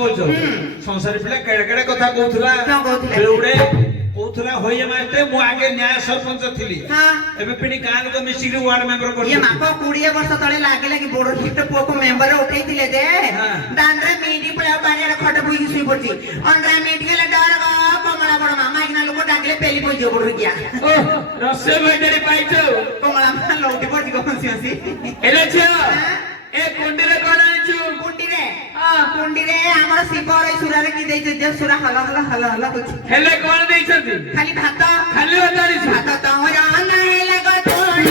बोलছো संसारी पिला केड़े केड़े कथा कहउथला बेउडे कहउथला होय मास्टर मु आगे न्याय सरपंच थिली एबे पिनी गान को मिसिक वार्ड मेंबर कर ये माको 20 वर्ष तळे लागले कि बोर्ड सीट पोको मेंबर उठैतिले जे दानरे मीटिंग पळा बारिया खट बुई सुई पड़ती अनरा मीटिंग ले डर ग कमला बड़ मामा इना लोक डाकले पेली पई जो बोर्ड गया ओ रसे बैठरी पाइছো कमला मा लौटी पड़ती को हंसी एले छ ए कुंडी रे कोन आनिछु कुंडी रे हमर सिपर सुरा रे की देइ जे सुरा हला हला हला हला कुछ हेले कोन देइछथि खाली भात आनिछु भात तो राना हेले ग तोण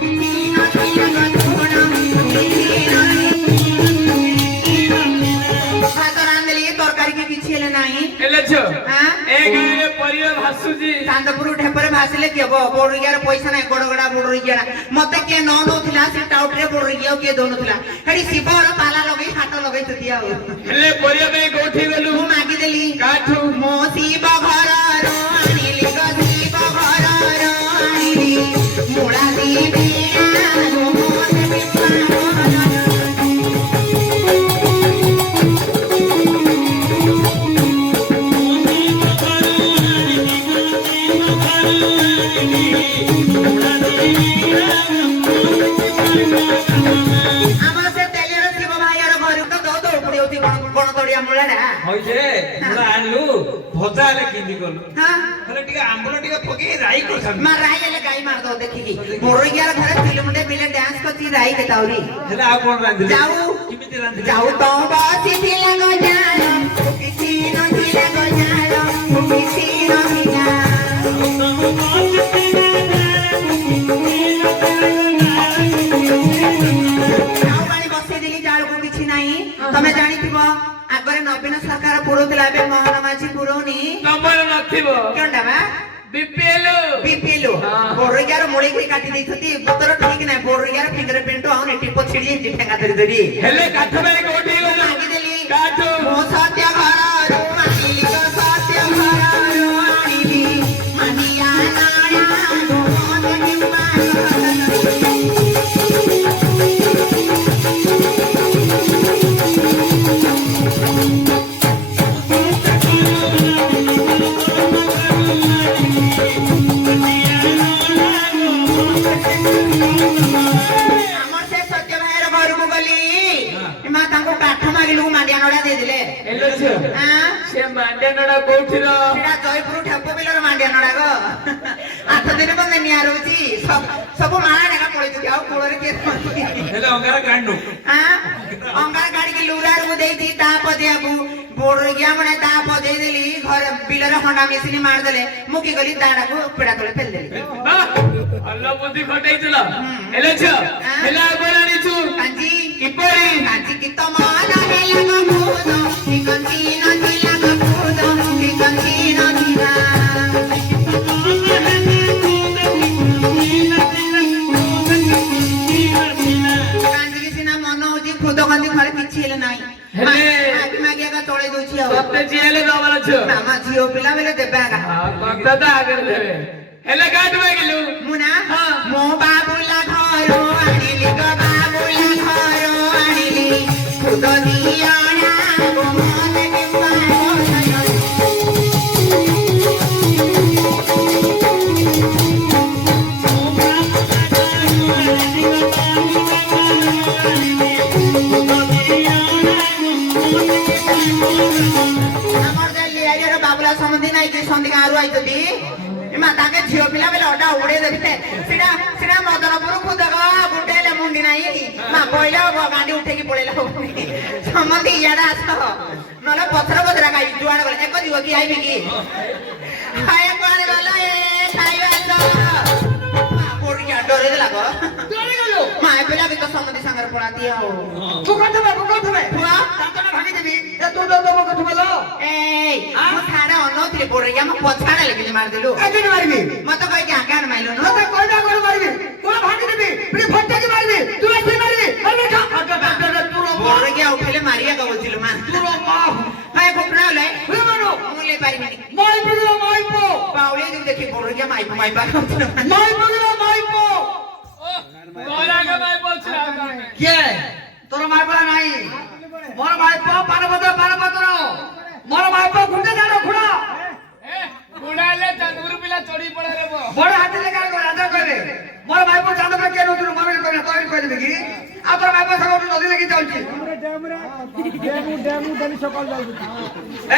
तीनो तीनो ग तोण भात रांदली तरकारी के किछि हेले नाही हेले छ ए गारे परिवार भासुजी चांदपुर ढेपरे भासिले के बोडरियार पैसा नाही गडगडा बोडरिया मते के न नथिला से टाउट रे बोडरिया के दोनथिला हेडी सिपर पाला लगई हाथ लगई दिया हेले परिया में गोठी गलु मु मागी देली काठू मो शिव घर रो आनिली ग शिव घर रो आनिली मोळा दीदी रो मोते बिपारो भजा ले किंदी कोन हले टिके आंबलो टिके पके राई करछन मार राई ले गाई मार दो देखि की मोरइयार घरे फिल्म बिले डांस करती राई के ताउरी हले आ कोन रांधले जाऊ किमिति रांधले जाऊ तो बासी थिला गो जानो किसी न थिला गो जानो किसी न थिला जाऊ पानी बसे दिली जाळ को किछि नाही तमे जानि थिबो आगरे नवीन सरकार पुरोतिला बे मोहन माझी पुरोनी नंबर नथिबो केंडा बा बीपीएल बोरगार मोळी की काटी देथती बतर ठीक नाही बोरगार फिंगरप्रिंट आउन टिपो छिडी जी ठेंगा धरी धरी हेले काठ बेले कोठी गला मागी देली काठ मो सत्य घर रो मानिली ग सत्य घर रो आनिली मानिया नाडा रो मोते निम्मा से मांडिया नडा कोठिरो सेडा जयपुर ठेपो बिलर मांडिया नडा गो 8 दिन बंदे निया रहउची सब माळा नेका पळिछु आउ कोळरे के हेले अंगारा काढनु अंगार गाड़ी के लुरार मु देई दी ता पदियाबू बोर्ड गया मने ता पदे देली घर बिलर हंडा मेसिनी मार देले मुकी गली दाडा को पेडा तळे फेल देली अल्लाह बुद्धि खटाइतला हेले छ हेला गोरानी छु कांजी किपरी कांजी की तो माना हेला गो मोदो की कांजी ना दिला गो मोदो की कांजी ना दिला कांजी की सिना मन होजी खुद कांजी घर किछि हेले नाही हेले आगे मागे का तोळे दोछि आ सत्य जियले दवाला छ मामा जियो पिला बेले देबागा हां पक्का ता आगर देबे हेले काट में गेलु मुना मो बाबूला घरो आनिली ग बाबूला घरो आनिली खुद दिया ना गो मोते निम्मा हमर जल्दी आइरो बाबूला समझी नाही कि संधि गारू आइतदी इमा ताके झियो पिला बेले अडा उडे देबे सिडा सिडा मदनपुर खुदग गुटेले मुंडी नाही मा पहिला गांडी उठे की पळेला समझी याडा आस नले पथर बदरा गाई जुआड गले एक दिव की आइबे की हाय कोण गला ए खाइबा तो पोरिया डरे लागो डरे गलो माय पिला भी तो समझी संगर पळा दिया हो तू कथबे हुआ तातने भागी देबी ए तू दो कथबे लो ए मु थारा अनोथले पोरिया म पछाडा लेके मार देलु एदिन मारबी म तो कहि के आकार माइलो न त कोइना कर मारबी कोन भागी देबी फिर फटके के मारबी तू ऐसे मारबी अरे खा तू रो पोरिया उठले मारिया का बोलथिलु मा तू रो मा भाई घुटना ले हुई मानो मुले पारिबी माई पो बावले दिन देखि पोरिया माई पो माई पो गोरा का माई बोल छ के तोर माई पो नाही मोर माई पो पारपत्र যাচ্ছি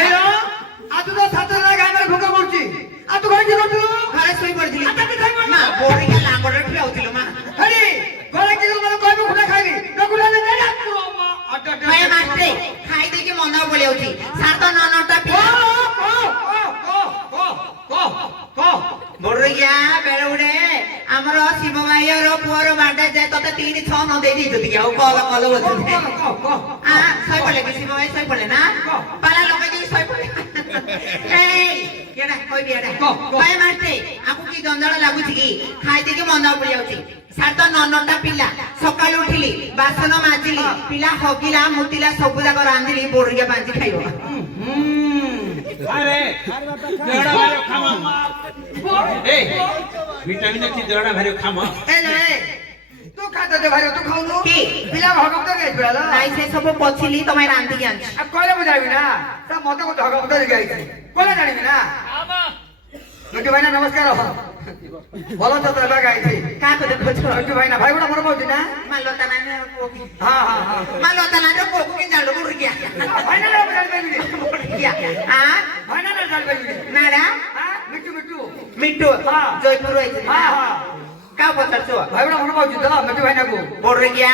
এই র আজ তো সাতটা গাঁরে ভোকা করছি আর তুই ঘরে কি করছিস ঘরে শুই পড়ছিলি আচ্ছা কি খাইব মা বড়িয়া লাঙ্গড়ে ঠিয়াউছিল মা আরে ঘরে কি মানে কইব খুলে খাইবি না খুলে দে না ভাই মাস্টে খাই দেখি মন্দ বলে উঠি সার তো ননটা বড়িয়া বেড়ে উড়ে আমার শিব ভাইয়ের পুଅର ବାର୍ଥଡେ ଯାଏ ତତେ 3-6 ନ ଦେଇ ଦେଇଛନ୍ତି କି ଆଉ କଲ କଲ ବସୁଛି ଶୋଇ ପଡିଲେ କି ଶିବ ଭାଇ ଶୋଇ ପଡିଲେ ନା ପାଲା ଲଗେଇକି ଶୋଇ ପଡିଲେ ଏଇ ଏଟା କହିବି ଏଟା ଭାଇ ମାଷ୍ଟେ ଆକୁ କି ଜଞ୍ଜାଳ ଲାଗୁଛି କି ଖାଇ ଦେଇକି ମନ୍ଦ ପଡି ଯାଉଛି ସାର୍ ତ ନନଟା ପିଲା ସକାଳୁ ଉଠିଲି ବାସନ ମାଜିଲି ପିଲା ହଗିଲା ମୁତିଲା ସବୁ ଯାକ ରାନ୍ଧିଲି ବୋରିଆ ବାଞ୍ଜି ଖାଇବ अरे देवड़ा भारी खामा ए विटामिन ची देवड़ा भारी खामा ए रे तू खाता दे भाई तू खाउनु কি पिला भगवत गए पिला ନାଇଁ ସେ ସବୁ ପଛିଲି ତମେ ରାନ୍ଧିକି ଆଣିଛି अब कहले बुझाबी ना ता मते को भगवत गए कोला जानिबी ना मिट्टू भाई ना नमस्कार बोलो तो तबा गई थी କାହାକୁ ଦେଖୁଛ मिट्टू भाई ना भाई बड़ा मोर मौजी ना ମାଲତା ନାନୀ କୋକି हां हां हां ମାଲତା ନାନୀ କୋକୁ କି ଜାଣୁ ବୁରିକିଆ भाई ना बुझाल बेबी ବୁରିକିଆ ଆ भाई ना बुझाल बेबी ନାଡା हां मिट्टू मिट्टू ମିଟୁ ହଁ। ଜୟପୁର ଆଇଛି हां हां କାହା ପଚାରୁଛ भाई बड़ा मोर मौजी तो मिट्टू भाई ना को ବୁରିକିଆ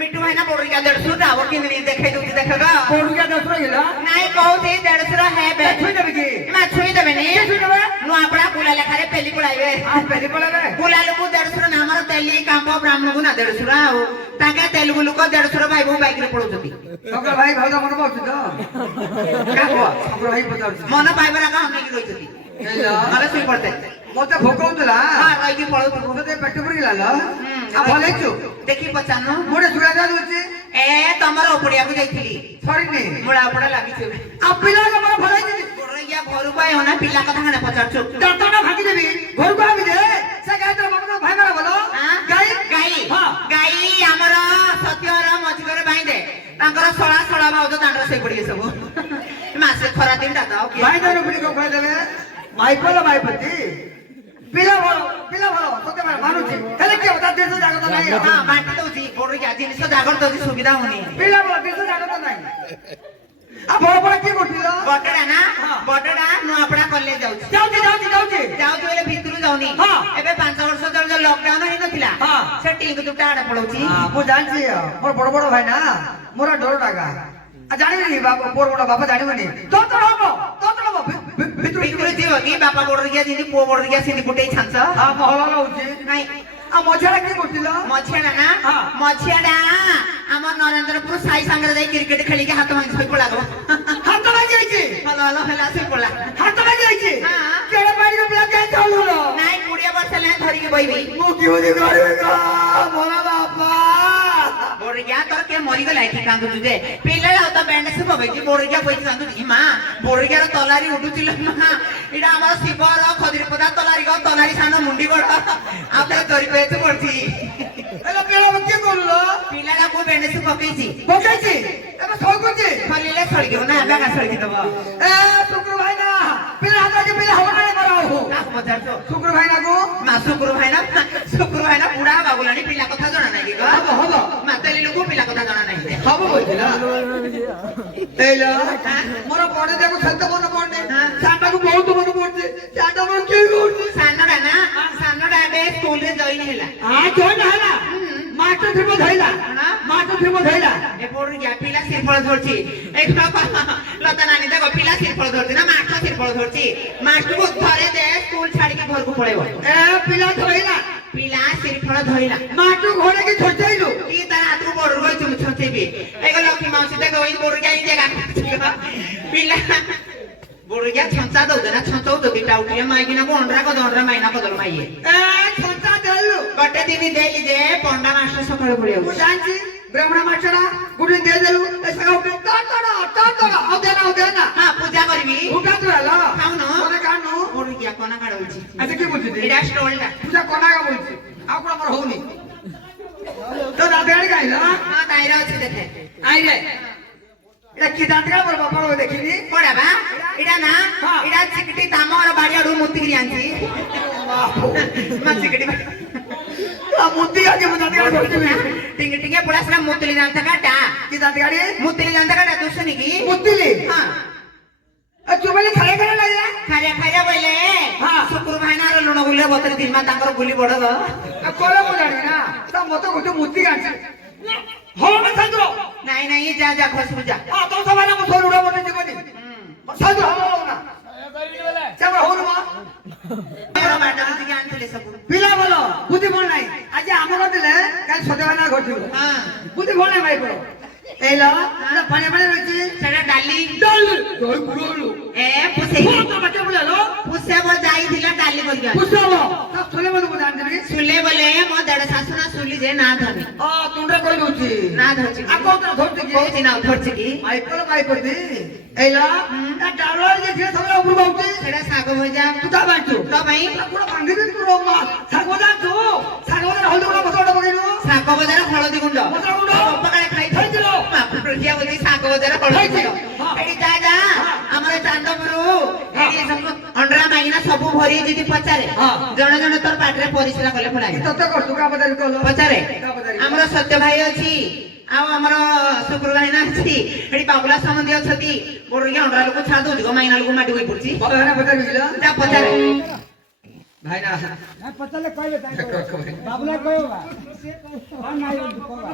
ମିଟୁ ଭାଇ ନା ବୁରିକିଆ ଦେଢ଼ଶହ ଟା ଆଉ କେମିତି ଦେଖେଇ ଦଉଛି ଦେଖ ଗ कोडू क्या दस रहिला ନାଇଁ କହୁଛି ଦେଢ଼ଶହ ହେବେ छुई देबी की ମା ଛୁଇଁ ଦେବେନି छुई देबे ନୂଆପଡ଼ା ବୁଲା ଲେଖାରେ ପେଲି ପଳାଇବେ हां पहले पड़े रे ବୁଲା ଲୋକ ଦେଢ଼ଶହ ନାମର ତେଲି କାମ୍ପ ବ୍ରାହ୍ମଣକୁ ନା ଦେଢ଼ଶହ ଆଉ ତାଙ୍କେ ତେଲୁଗୁ ଲୋକ ଦେଢ଼ଶହ ଭାଇ ବୋଉ ବାଇକରେ ପଳଉଛନ୍ତି ओके भाई भाई मोर मौजी तो କାହା हमरो भाई पचार ମନ ପାଇବାର କା ଅନେଇକି ରହିଛନ୍ତି ନହେଲେ ଶୋଇ ପଡିతే मते भोक होतला ହଁ ରହିକି ପଳଉଥିବୁ मते पेट पुरी लाल आ भले छु ଦେଖି ପଚାରୁନ मोरे सुरा जा दोची ଏ ତମର ଓପଡ଼ିଆକୁ ଯାଇଥିଲି सॉरी नी ମୁଳା ଓପଡ଼ା ଲାଗିଛି आ पिला का मोर भले छि ବଡଇया ଘରକୁ ଆଇ ନା ପିଲା କଥା କାଣା ପଚାରୁଛୁ दांत ना भागी देबी घर को आबी दे से गाय तो मम भाई मारा बोलो गाय ଗାଈ ହଁ। ଗାଈ ଆମର ସତ୍ୟର ମଝିରେ ବାଇଁ ଦେ ତାଙ୍କର ଶଳା ଶଳା ଭାଉଜ ଦାଣ୍ଡରେ ଶୋଇ ପଡିବେ ସବୁ ମାସେ ଖରା ଦିନଟା ତ ଆଉ କିଏ? भाई दारू पुरी को खाई देबे माई पोला माई पति पिला भलो सते मानु छि हेले के बता देसो जागत नाही ହଁ ବାଣ୍ଟି ଦଉଛି ବଡଇया ଜିନିଷ ଜାଗର ଦଉଛି ସୁବିଧା ହଉନି पिला भलो देसो जागत नाही आ बड़ बड़ की कोठिलो ବଡଟା ନା ହଁ। ବଡଟା ନୂଆପଡ଼ା କଲେଜ ଯାଉଛି जाउची ଯାଉଛି ବୋଲେ ଭିତରୁ ଯାଉନି ହଁ। ଏବେ 5 ବର୍ଷ ତଳେ ଯୋଉ ଲକଡାଉନ ହେଇନଥିଲା ହଁ। ସେ ଟିଙ୍କ ଦୁଟା ଆଡେ ପଳଉଛି ମୁଁ ଜାଣିଛି ମୋର ବଡ ବଡ ଭାଇ ନା ମୋର ଡର ଲାଗା आ ଜାଣିବନି ବାପ ମୋର ବଡ ବାପା ଜାଣିବନି ତ ହବ ଭିତରୁ ଭିତରୁ ଯିବ କି ବାପା ବଡରିଆ ଯେମିତି ପୁଅ ବଡରିଆ ସେମିତି ଗୋଟେଇ ଛାଞ୍ଚ ହଁ ମହଲ ରହୁଛି ନାଇଁ आ ମଝିଆଟା କି କରୁଥିଲ ମଝିଆଟା ନା ହଁ। ମଝିଆଟା ଆମ ନରେନ୍ଦ୍ରପୁର ସାଇ ସାଙ୍ଗରେ ଯାଇ କ୍ରିକେଟ ଖେଳିକି ହାତ ଭାଙ୍ଗି ଶୋଇ ପଡିଲା ହାତ ଲାଗି ଯାଇଛି ଭଲ ଭଲ ହେଲା ଶୋଇ ପଡିଲା ହାତ ଲାଗି ଯାଇଛି ହଁ। କେଡେ ପାଣିର ପିଲା କାଇଁ ଚାଲୁନ ନାଇଁ 20 ବର୍ଷ ହେଲାଣି ଧରିକି ବଇବି ମୁଁ କେମିତି କରିବି ଗো ମୋର ବାପା ବଡରିଆ ତୋର କିଏ ମରିଗଲା ଏଠି କାନ୍ଦୁଛୁ ଯେ ପିଲାଟା ତ ବ୍ୟାଣ୍ଡେଜ ପକେଇଛି ବଡରିଆ ପଇକି କାନ୍ଦୁଛି ମା ବଡରିଆର ତଲାରି ଉଠୁছিল ମା ଏଇଟା ଆମର ଶିବର ଖଦିରପଦା ତଲାରି ଗ ତଲାରି ସାନ ମୁଣ୍ଡି ବଡ ଆଉ ତା ଧରି ପେଚ ପଡିଛି ଏଲା ପିଲା କିଏ କରୁଲ ପିଲାଟା କୋଉ ବ୍ୟାଣ୍ଡେଜ ପକେଇଛି ପକେଇଛି ଏବେ ସୋଇ କରୁଛି ଖଲିଲେ ସଳିଯିବ ନା ବେଗା ସଳିକି ଦବ ଏ ଶୁକ୍ର ଭାଇ ନା ପିଲା ହାତ କି ପିଲା ହବ ନା କର କାହାକୁ ପଚାରୁଛୁ ଶୁକ୍ର ଭାଇ ନାକୁ ମା ଶୁକ୍ର ଭାଇନା ବୁଢା ବାବୁଲାଣି ପିଲା କଥା ଜଣା ନାହିଁ କି ହବ ମାତାଲି ଲୋକ ପିଲା କଥା ଜଣା ନାହିଁ ହବ କହିଥିଲା ଏଇଲା ମୋର ପଡେ ଦେଖୁ ସେତେ ମନ ପଡେ ସାଟାକୁ ବହୁତ ମନ ପଡୁଛି ସାଟା ମୋର କିଏ କରୁଛି ସାନଟା ଏବେ ସ୍କୁଲରେ ଜଏନ୍ ହେଲା ଆ ଜଏନ୍ ହେଲା ମାଷ୍ଟର ଥିବ ଧଇଲା ଏ ପଡୁ ଗିଆ ପିଲା ସିରଫଳ ଧରଛି ଏ ଲତା ନାନୀ ଦେଖ ପିଲା ସିରଫଳ ଧରଛି ନା ମାଷ୍ଟର ସିରଫଳ ଧରଛି ମାଷ୍ଟରକୁ ଧରେ ଦେ ସ୍କୁଲ ଛାଡିକି ଘରକୁ ପଳେଇବ ଏ ପିଲା ଧଇଲା ପିଲା ସିରଫଳ ଧଇଲା ମାଷ୍ଟର ଘରେ କି ଛଚେଇଲୁ କି ତାର ହାତକୁ ବଡ ରହିଛି ମୁଁ ଛଚେଇବି ଏ ଲକ୍ଷ୍ମୀ ମାଉସୀ ଦେଖ ଏଇ ବଡ ଗାଈ ଜାଗା ପିଲା ବଡ ଛଞ୍ଚା ଦଉଛେ ନା ଛଞ୍ଚଉ ଦିଟା ଉଠିଲେ ମାଇକିନାକୁ ଅଣ୍ଡରା କଦଣ୍ଡରା ମାଇନା କଦଳ ମାଇଏ ଏ ଛଚା ଦେଲୁ ଗୋଟେ ଦିନ ଦେଲି ଯେ ପଣ୍ଡା ମାଷ୍ଟର ସକାଳୁ ମୁଁ ପଳେଇବ ଜାଣିଛି ବ୍ରାହ୍ମଣ ମାଷ୍ଟର ଗୁଡ଼ି ଦେଇଦେଲୁ ଏ ସକା ଉଠେ ତଡ଼ ଆଉ ଦେନା ହଁ ପୂଜା କରିବି ଉଠା ତୁ ହେଲା ଖାଉନ ମନେ କାନୁ ବଡ ଗିଆ କନା କାଢଉଛି ଆଚ୍ଛା କି ବୁଝିଛି ଏଇଟା ଷ୍ଟଲଟା ପୂଜା କନାକା ବୁଝିଛି ଆଉ କଣ ମୋର ହଉନି ତ ଦାଦଗାଡ଼ି ଗାଇଲା ହଁ ତାଇରା ଅଛି ଦେଖେ ଆଇଲେ এটা কি দাঁতগা বল বাবা দেখিনি পড়া বা এটা না হ্যাঁ। এটা চিকটি দামর বাড়িয়াড়ু মুতিকি আনছি মা চিকটি मुद्दी आके बता दिया टिंगे टिंगे पुढे असला मुतली जाणता काटा की जाते गाडी मुतली जाणता काटा दुसरी की मुद्दीली हा चुबली खाले करे लागला खाऱ्या खाऱ्या बोले हा. शुक्र भाईनार लुण गुले बतरी दिन मा तांकर गुली बडद कोला मुजाडी ना ता मत गोटे मुद्दी गाडी हो ना सांगो नाही नाही जा जा खस पूजा हा तो सवाला मो थोर उडा मोठे जिकोनी सांगो हो ना चला हो ना बडा बाटा मध्ये आणले सब पिला बोलो बुद्धी बोल नाही आज आम्हाला दिले काय सदेवाना घडतो हा बुद्धी बोल नाही माहिती एला ना पाणी पाणी रची ସେଟା ଡାଲି डाल तोय पुरोलो ଏ ପୁସେଇ हो तो बच्चे बोलालो ପୁସେ ବ ଯାଇଥିଲା ଡାଲି କରିକି पुसावो ता सोले मने बुझान देबी ସୁଲେ ବୋଲେ ମୋ ଦେଢ ଶାଶୁ ନା ସୁଲି ଯେ ନା ଧରି आ तुंडा कई दोची ନା ଧରିଛି आ को तो धरती की କହୁଛି ନା ଧରିଛି କି माइकल माइ करदी एला ता डालर जे जे सबला उपर बाउती ସେଟା ଶାଗ ଭଜା तू ता बांचो ତ ପାଇଁ ପୁରା ଭାଙ୍ଗି ଦେ ତୁ ରୋମା ଶାଗ ଜାଣିଛୁ ଶାଗ ବଜାର ହଳଦୀ ଗୁଣ୍ଡ ମସଲା ପକେଇଲୁ ଶାଗ ଭଜାର ହଳଦୀ ଗୁଣ୍ଡ ମସଲା ଗୁଣ୍ଡ ପକାଳେ ଖାଇଥିଲ ଖାଇଥିଲ ପ୍ରକ୍ରିୟା ବୋଧେ ଶାଗ ଭଜାର ହଳଦୀ ଗୁଣ୍ଡ ହଁ। ଏଠି ଯା ଯା ଆମର ଚାନ୍ଦପୁର ଏଠି ସବୁ ଅଣ୍ଡରା ମାଇନା ସବୁ ଭରି ଯଦି ପଚାରେ ହଁ। ଜଣେ ଜଣେ ତୋର ପାଟିରେ ପରିସ୍ରା କଲେ ପଡା ତତେ କରଛୁ କା ବଜାର କଲ ପଚାରେ କା ବଜାର ଆମର ସତ୍ୟ ଭାଇ ଅଛି ଆଉ ଆମର ଶୁକ୍ର ଭାଇନା ଅଛି ଏଠି ବାବୁଲା ସମନ୍ଦି ଅଛନ୍ତି ବୋରିକି ଅଣ୍ଡରା ଲୋକ ଛାଡ ଦଉଛି ଗো ମାଇନା ଲୋକ ମାଟି ହୋଇ ପଡୁଛି ଭଲ ହେନା ବଜାର ବିକିଲା ଯା ପଚାରେ ଭାଇ ନା ନା ପଚାରିଲେ କହିବେ ତାଙ୍କ ବାବୁଲା କହିବ ହଁ ନାଇଁ କହିବା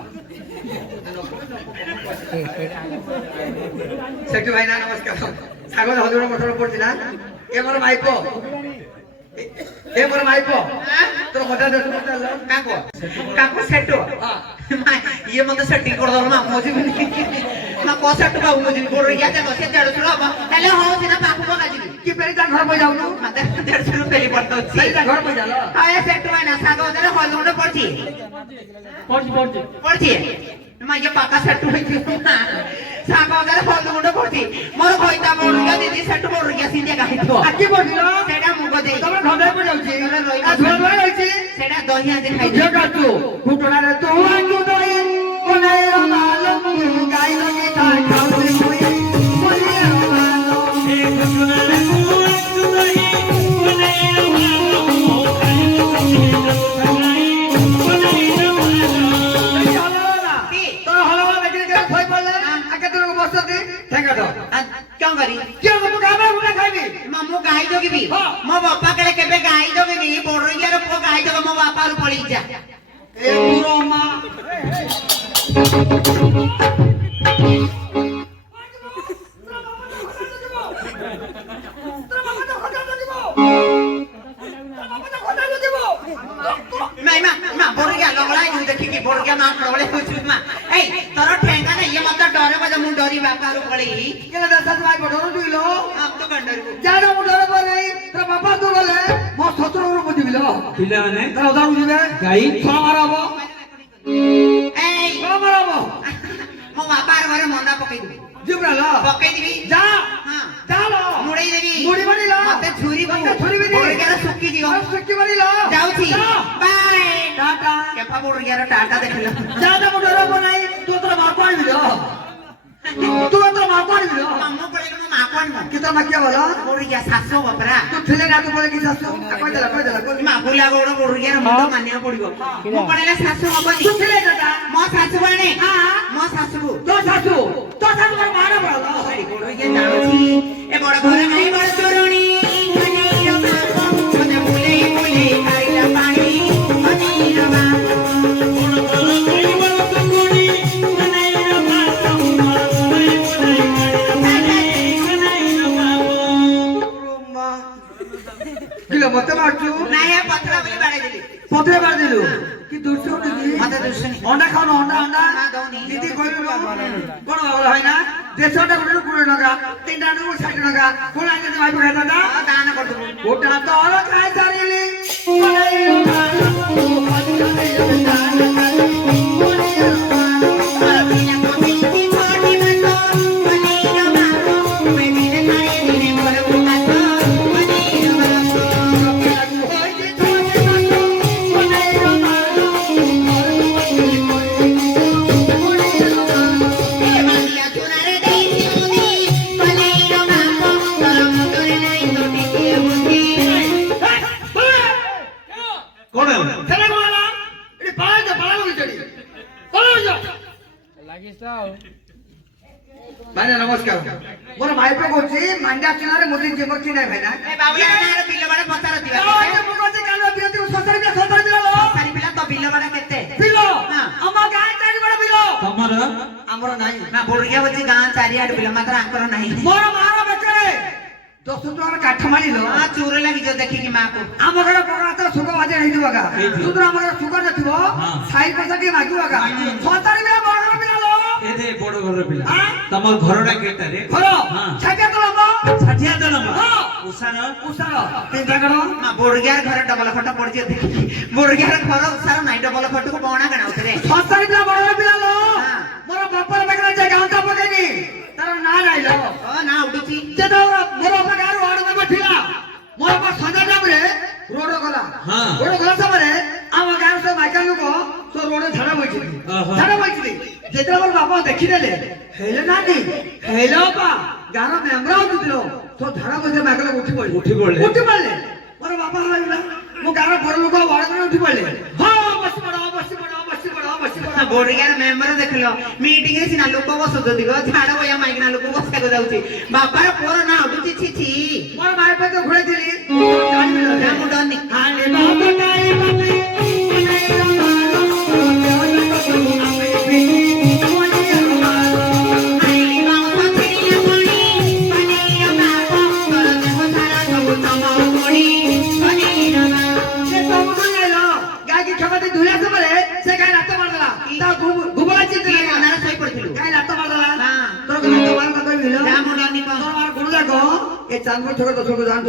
ସେଠୁ ଭାଇ ନା ନମସ୍କାର ଶାଗ ହଳଦୀ ଗୁଣ୍ଡ ମସଲା ପଡୁଛି ନା ଏ ମୋର ମାଇପ ଏ ମୋର ମାଇପ ତୋର ମଜା ଦେଶ ପଚାରିଲ କାକୁ କାକୁ ସେଟୁ ଇଏ ମତେ ସେଟିଂ କରିଦବ ମା ମୋଜିବିନି ମା କ ସେଟୁ ବାବୁ ମୋଜିବି ବୋର ଇୟା ଦେଖ ସେ ଦେଢଶହ ହବ ହେଲେ ହଉଛି ନା ପାଖକୁ ପକାଯିବି କି ପେରି ତା ଘର ପଇ ଯାଉନୁ ମତେ 150 ଫେରି ପଡଉଛି ପେରି ତା ଘର ପଇ ଯାଲ ଆଏ ସେଟୁ ନା ଶାଗ ଦେଲେ ହଳଦୀ ଗୁଣ୍ଡ ପଡଛି ପଡଛି ମା ଇଏ ପାକା ସେଟୁ ହେଇଛି ଶାଗ ଦେଲେ ହଳଦୀ ଗୁଣ୍ଡ ପଡଛି ମୋର କଇତା ବୋରିଆ ଦିଦି ସେଟୁ ବୋରିଆ ସିନ୍ଦିଆ ଗାଇଥିବ ଆକି ପଡିଲ ସେଟା ମୁଗ ଦେଇ ତମର ଘରେ ପଇ ଯାଉଛି ଆ ଧୁଆ ଧୁଆ ରହିଛି ସେଟା ଦହି ଆଜି ଖାଇଛି ଝିଅ କାଟୁ ଘୁଟଣାରେ ତୁ ଆକୁ ଦଇ କୋନାଇ ରମାଲ ଗାଇ ଲଗି ତା ଖାଉରି ହୁଇ ବୋଲିଆ ରମାଲ ଏ ଘୁଟଣାରେ ତୁ ଆକୁ ଦଇ କୋନାଇ ରମାଲ ଗାଇ ଲଗି ତା ଖାଉରି କୋନାଇ ରମାଲ କି? ତ ହଲवा ବେଟି କେ ଖୋଇ ପଡଲା ଆକେ ତୁ ବସତି ଠେଙ୍ଗା ଦ କଣ କରି କିଏ ତୁ ଗାବେ ଗୁଣା ଖାଇବି ମୁଁ ଗାଈ ଜଗିବି ହଁ। ମୋ ବାପା କେଳେ କେବେ ଗାଈ ଜଗିବି ବଡଇୟାର ପୁଅ ଗାଈ ଜଗ ମୋ ବାପାରୁ ପଳେଇ ଯା ଏ ପୁର ମା ମା ବଡଇୟା ଲଗଳାଇ ମୁଁ ଦେଖିକି ବଡଇୟା ମା ପ୍ରବଳେ ହଉଛୁ ମା ଏଇ ତୋର ଠେଙ୍ଗା ନା ଇଏ ମତେ ଡରେ ବଜା ମୁଁ ଡରି ବାପାରୁ ପଳେଇ କେଲେ ଦସ ଭାଇ ବଡରୁ ଦୁଇଲ ଆମ ତ ଗଣ୍ଡରୁ ଜାଣ ମୁଁ ଡର ପରେ ତୋ ବାପା ତୁ ଗଲେ ମୋ ଶତ୍ରୁରୁ ବୁଝିବିଲ ପିଲାମାନେ ତୋ ଉଦାରୁ ଯିବେ ଗାଈ ଛଅ ମାରବ ଏଇ ଛଅ ମାରବ ମୋ ବାପାର ଘରେ ମନ୍ଦା ପକେଇଦେବି ଯିବ୍ରାଲ ପକେଇଦେବି ଯା ହଁ ଚାଲ ମୁଡେଇ ଦେବି ମୁଡି ବଣିଲ ମତେ ଛୁରୀ ଛୁରୀ ବିନି ବଡଇୟାର ଶୁକି ଯିବ ସୁକି ବଣିଲ ଯାଉଛି ବାଏ ଟାଟା କେଫା ବଡଇୟାର ଟାଟା ଦେଖିଲ ଯା ଯା ମୁଁ ଡର ବନାଇ ତୁ ତୋର ବାପା ଆଣିବିଲ ତୁ ତୋର ବାପା ଆଣିବିଲ ମାମୁ ପଳେଇଲେ ମୋ ମା କଣ କି ତୋର ମାକିଆ ଭଲ ବଡଇୟା ଶାଶୁ ବାପରା ତୁ ଥିଲେ ନା ତୁ ପଳେ କି ଶାଶୁ କହିଦେଲା ମା ବୁଲା ଗୌଡ଼ ବଡଇୟାର ମୁଣ୍ଡ ମାନିବାକୁ ପଡିବ ମୁଁ ପଳେଇଲେ ଶାଶୁ ହବନି ତୁ ଥିଲେ ଦାଦା ମୋ ଶାଶୁ ବାଣେ ହଁ ମୋ ଶାଶୁକୁ ତୋ ଶାଶୁ ମୋର ମାର ବଳ ବଡଇୟା ଜାଣୁଛି ଏ ବଡ ଘର ନାହିଁ ବଡ ଚୋରଣୀ ମତେ ବୁଲେଇ ବୁଲେଇ ଖାଇଲା ପାଣି ଅନିର କିଲୋ ମତେ ମାରଛୁ ନାଇଁ ପଥର ବୋଲି ବାଡେଇ ଦେଲି ପଥରେ ମାରି ଦେଲୁ କି ଦୁର୍ଷ ମତେ ଦୁଶୁନି ଅଣ୍ଡା ଖାଉନ ଅଣ୍ଡା ଅଣ୍ଡା ନା ଦଉନି ଦିଦି କହିଲୁ କଣ ବାବଲା ଭାଇ ନା ଦେଶଟା ଗୋଟେ 20 ଟଙ୍କା ତିନଟା କୁ 60 ଟଙ୍କା କୋଣ ଆଣି ଭାଇ ଖାଇଥାନ୍ତା ଦାନ କରିଦେବୁ ଗୋଟା ତଳ ଖାଇ ସାରିଲି କଣ ହେଲା? ସେଟା କଣ ହେଲା ଭାଇନା ନମସ୍କାର ମୋର ମାଇପ କହୁଛି ମାଣ୍ଡା ଚୁନାରେ ମୁଦି ଯିବକି ନାହିଁ ଭାଇନା ଏ ବାବୁଲା ନାର ବିଲ ବାଡା ପଚାର ଦିବା ମୁଁ କହୁଛି କାନ ବିରତି ସତର ଦିନ ସାରି ପିଲା ତ ବିଲ ବାଡା କେତେ ବିଲ ଆମ ଗାଁ ଚାରି ବଡ ବିଲ ତମର ଆମର ନାହିଁ ନା ବୋଡିଆ ବଛି ଗାଁ ଚାରିଆଡେ ବିଲ ମାତ୍ର ଆଙ୍କର ନାହିଁ ମୋର ମାର ବେକରେ 10 ଟଙ୍କାର କାଠ ମାରିଲ ହଁ ଚୋର ଲାଗିଛ ଦେଖିକି ମାକୁ ଆମ ଘର ପକାତ ସୁଗ ବାଜେ ହେଇଯିବ ଗା ତୁର ଆମ ଘର ସୁଗ ନଥିବ ସାଇ ପଇସା ଟିକେ ମାଗିବ ଗା ସତାରି ବିଲ ବଡ ବିଲ ଏତେ ବଡ ଘର ପିଲା ତମର ଘରଟା କେଟାରେ ଘର ଛାଟିଆ ତ ଲମ୍ବ ଷାଠିଆ ତ ନବ ଉଷାର ତିନିଟା କଣ ମା ବୋଡିଆର ଘର ଡବଲ ଖଟ ପଡିଛି ଦେଖିକି ବୋଡିଆର ଘର ଉସାର ନାଇଁ ଡବଲ ଖଟକୁ ବଣା ଗଣା ଉତରେ ସତାରି ବିଲ ବଡ ବିଲ लो ମୋର ବାପର ବେକରେ ଯେ ଗାଁଟା ପକେନି ତାର ନା ନାଇଲ ଓ ନା ଉଡୁଛି ଯେତ ମୋର ବାପା ଗାଁରୁ ରୋଡ ମେ ଥିଲା ମୋର ବାପା ସନ୍ଧ୍ୟା ଟାଇମରେ ରୋଡ ଗଲା ରୋଡ ଗଲା ସମୟରେ ଆମ ଗାଁର ସବୁ ମାଇକା ଲୋକ ତ ରୋଡ ଝାଡା ବଇଥିଲି ଯେତେବେଳେ ମୋର ବାପା ଦେଖିଦେଲେ ହେଲେ ନାନି ହେଲେ ବାପା ଗାଁର ମେମ୍ବର ହଉଥିଲ ତ ଝାଡା ବଇଥିଲେ ମାଇକା ଲୋକ ଉଠି ପଡିଲେ ମୋର ବାପା ଭାବିଲା ମୁଁ ଗାଁର ବଡ ଲୋକ ବଡ ମାନେ ଉଠି ପଡିଲେ ହଁ ବସି ପଡ ବୋଡିଆର ମେମ୍ବର ଦେଖିଲ ମିଟିଂ ରେ ସିନା ଲୋକ ବସୁଛନ୍ତି ଗো ଝାଡା ବଇଆ ମାଇକିନା ଲୋକ ବସିବାକୁ ଯାଉଛି ବାପାର ପୁଅର ନା ଉଡୁଛି ଛି ଛି ମୋର ମାଇ ପାଖେ ଘୁରେଇଥିଲି ନା ମୁଁ ଡରନି ଆଲେ ବାବା କାଇ ବାପି ନା ମୁଁ ଡରନି ଏ ଚାंदपुर छोड़ 10 को जान